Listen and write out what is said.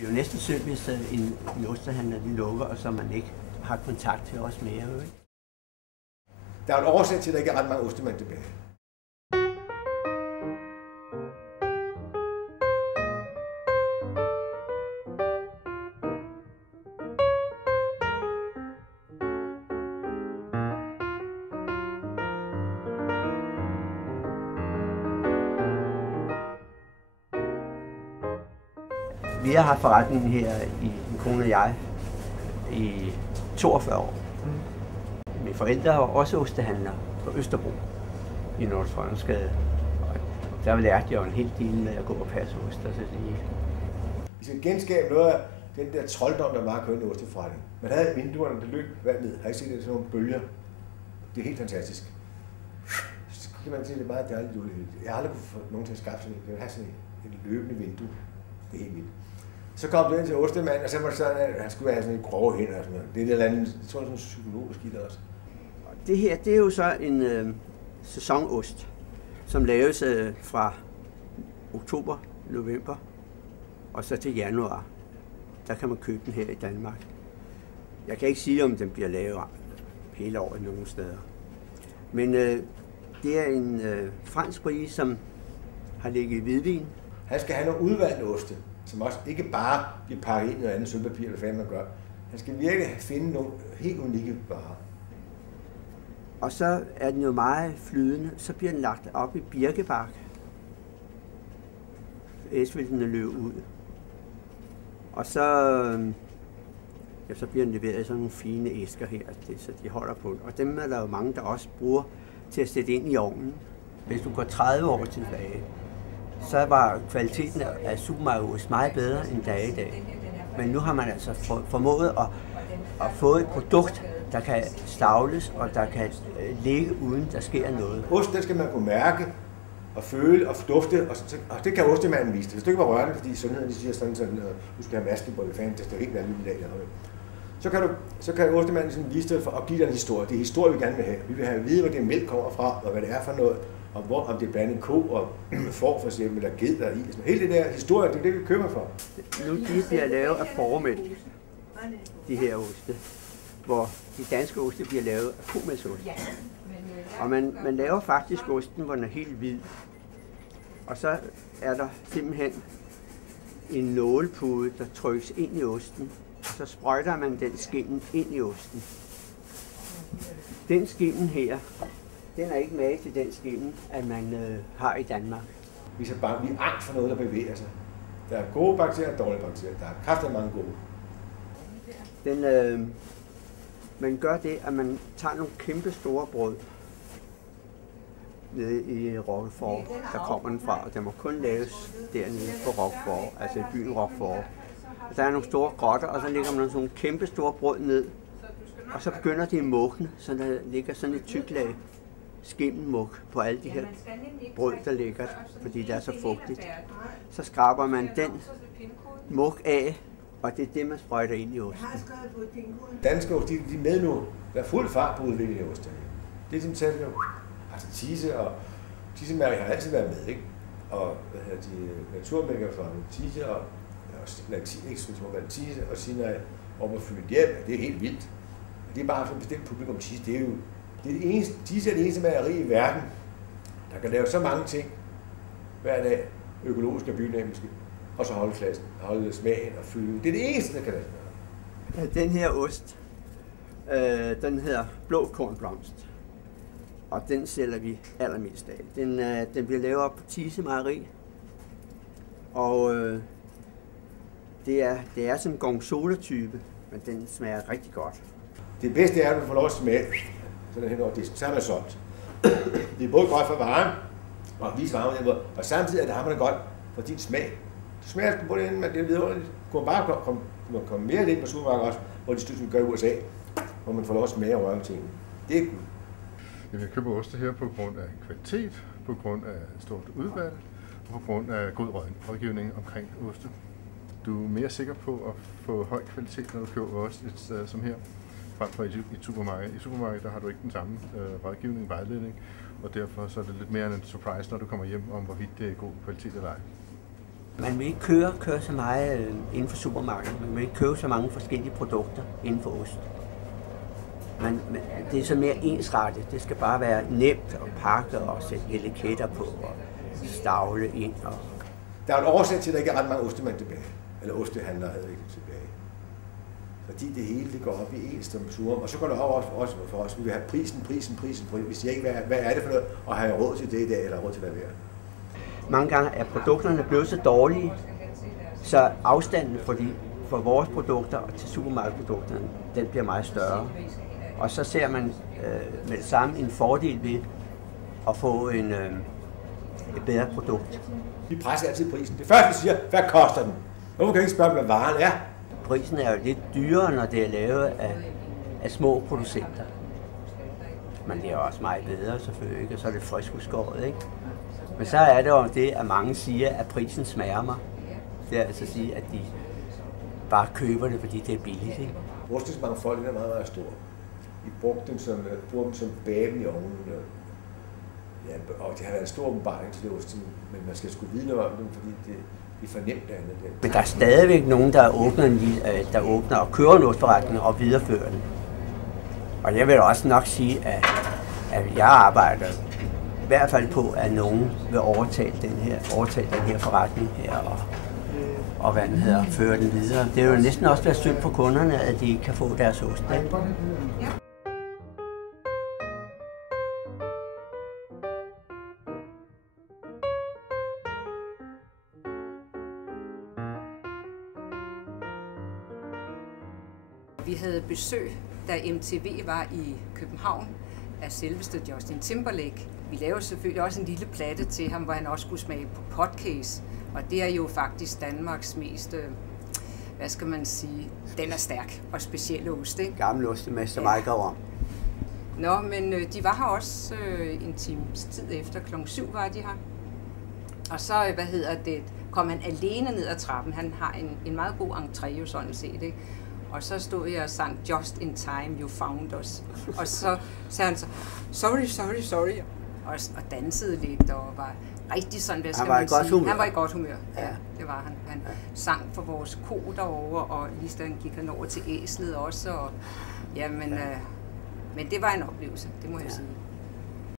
Det er jo næsten synd, hvis en ostehandler de lukker, og så man ikke har kontakt til os mere. Ikke? Der er en årsag til, at der ikke er ret mange ostemænd tilbage. Vi har haft forretningen her, min kone og jeg, i 42 år. Mine forældre var også ostehandlere på Østerbro i Nordstrømsgade. Der lærte jeg jo en hel del med at gå og passe oster. Vi skal genskabe noget af den der trolddom, der var at køre en osteforretning. Man havde vinduerne, der løb vand ned. Har I set det? Sådan nogle bølger. Det er helt fantastisk. Så kan man se, det er meget dejligt ud. Jeg har aldrig kunnet få nogen til at skaffe sådan et. Jeg have sådan et løbende vindue. Det er helt vildt. Så kom det ind til ostemanden, og så var det sådan, at han skulle have sådan en grove hænder og sådan noget. Det er et eller andet, jeg tror, sådan en psykologisk i det også. Det her, det er jo så en sæsonost, som laves fra oktober, november og så til januar. Der kan man købe den her i Danmark. Jeg kan ikke sige, om den bliver lavet hele året nogle steder. Men det er en fransk brie, som har ligget i hvidvin. Han skal have nogle udvalgte oste, som også ikke bare bliver pakket ind i noget andet sølvpapir, eller hvad man gør. Han skal virkelig finde nogle helt unikke varer. Og så er den jo meget flydende, så bliver den lagt op i birkebark. Ellers vil den løbe ud. Og så, så bliver den leveret i sådan nogle fine æsker her, så de holder på. Og dem er der jo mange, der også bruger til at sætte ind i ovnen. Hvis du går 30 år tilbage, så var kvaliteten af supermarkedsost meget bedre end der er i dag. Men nu har man altså formået at få et produkt, der kan stavles og der kan ligge uden der sker noget. Ost, den skal man kunne mærke og føle og dufte, og det kan ostemanden vise. Hvis du ikke var rørende, fordi sundheden de siger sådan, du skal have masken på det fan, det står helt andet i dag. Så kan ostemanden sådan vise det for at give dig en historie. Det er historie, vi gerne vil have. Vi vil have at vide, hvor det mælk kommer fra, og hvad det er for noget, og om det er blandet ko og får for eksempel, eller ged der i. Hele det der historie, det er det, vi køber for. Nu de bliver lavet af fåremælk, de her oste, hvor de danske oste bliver lavet af komælksost. Og man laver faktisk osten, hvor den er helt hvid. Og så er der simpelthen en nålepude, der trykkes ind i osten, og så sprøjter man den skinnen ind i osten. Den skinnen her, den er ikke med til den skinnen, at man har i Danmark. Vi er angst for noget, der bevæger sig. Der er gode bakterier og dårlige bakterier. Der er kraftigt mange gode. Man gør det, at man tager nogle kæmpe store brød nede i Roquefort, der kommer den fra, og den må kun laves dernede på Roquefort, altså i byen Roquefort. Der er nogle store grotter, og så lægger man sådan nogle kæmpe store brød ned, og så begynder de at mugne, så der ligger sådan et tykt lag skimmelmuk på alle de her brød, der ligger, fordi det er så fugtigt. Så skraber man den muk af, og det er det, man sprøjter ind i osten. Danske ost, de er med nu. Der er fuld fart på udviklingen af osten. Det er simpelthen altså Tise og Tisemærke har altid været med, ikke? Og de naturmærker fra Tise og Tise og Sinai om at fylde hjem, det er helt vildt. Det er bare for et bestemt publikum. Tise, det er det eneste, Tise er det eneste mærkeri i verden, der kan lave så mange ting hver dag, økologiske og biodynamiske, og så holde klassen, holde smagen og fylde. Det er det eneste, der kan lade sig gøre. Den her ost, den hedder blå kornblomst, og den sælger vi allermest af. Den bliver lavet op på Tise Mejeri, og det er sådan en gorgonzola-type, men den smager rigtig godt. Det bedste er, at du får lov at smage sådan hen over disken, så er man solgt. Det er både godt for varen, og vise varen, og samtidig er det hamrende godt for din smag. Du smager på det, men det er vidunderligt. Du kan bare komme mere ind på supermarkedet også, hvor de synes, vi gør i USA, hvor man får lov at smage og røre tingene. Det er godt. Jeg køber oste her på grund af kvalitet, på grund af stort udvalg, og på grund af god rådgivning omkring oste. Du er mere sikker på at få høj kvalitet, når du køber ost et sted som her, frem for i supermarkedet. I supermarkedet der har du ikke den samme rådgivning, vejledning, og derfor så er det lidt mere en surprise, når du kommer hjem om, hvorvidt det er god kvalitet eller ej. Man vil ikke køre så meget inden for supermarkedet. Man vil ikke købe så mange forskellige produkter inden for ost. Det er så mere ensrettet. Det skal bare være nemt at pakke og sætte etiketter på og stavle ind. Der er en årsag til, at der ikke er ret mange ostemænd tilbage. Eller ostehandlere havde ikke tilbage. Fordi det hele det går op i en stumsur. Og så går det også for os. Vi vil have prisen. Vi siger ikke, hvad er det for noget, og har jeg råd til det i dag, eller råd til at være. Mange gange er produkterne blevet så dårlige, så afstanden for vores produkter og til supermarkedsprodukterne, den bliver meget større. Og så ser man med det samme en fordel ved at få et bedre produkt. Vi presser altid prisen. Det første, vi siger, hvad koster den? Hvorfor kan vi ikke spørge, hvad varen er? Prisen er jo lidt dyrere, når det er lavet af små producenter. Men det er også meget bedre selvfølgelig, ikke? Og så er det frisk udskåret, ikke? Men så er det jo det, at mange siger, at prisen smager mig. Det er altså at sige, at de bare køber det, fordi det er billigt, ikke? Ostens mangfoldighed er meget, meget stor. Vi bruger dem som baben i ovnen. Ja, og det har været en stor åbenbaring til det osten, men man skal sgu vide noget om dem, fordi det er for nemt andet. Men der er stadigvæk nogen, der åbner og kører en ostforretning og viderefører den. Og jeg vil også nok sige, at jeg arbejder i hvert fald på, at nogen vil overtage den her forretning her og føre den videre. Det er jo næsten også være synd for kunderne, at de kan få deres ost. Vi havde besøg, da MTV var i København, af selveste Justin Timberlake. Vi lavede selvfølgelig også en lille platte til ham, hvor han også skulle smage på podcast. Og det er jo faktisk Danmarks mest, hvad skal man sige, den er stærk og specielle ost, ikke? Gammel ostemester Michael om. Nå, men de var her også en times tid efter. Klokken 7 var de her. Og så, kom han alene ned ad trappen. Han har en meget god entré, jo sådan set, ikke? Og så stod jeg og sang Just in Time, You Found Us. Og så sagde han så, sorry. Og dansede lidt og var rigtig sådan, hvad skal man sige. Han var i godt humør. Ja, det var han. Han sang for vores ko derovre, og lige så gik han over til æslet også. Og, ja, men det var en oplevelse, det må jeg sige.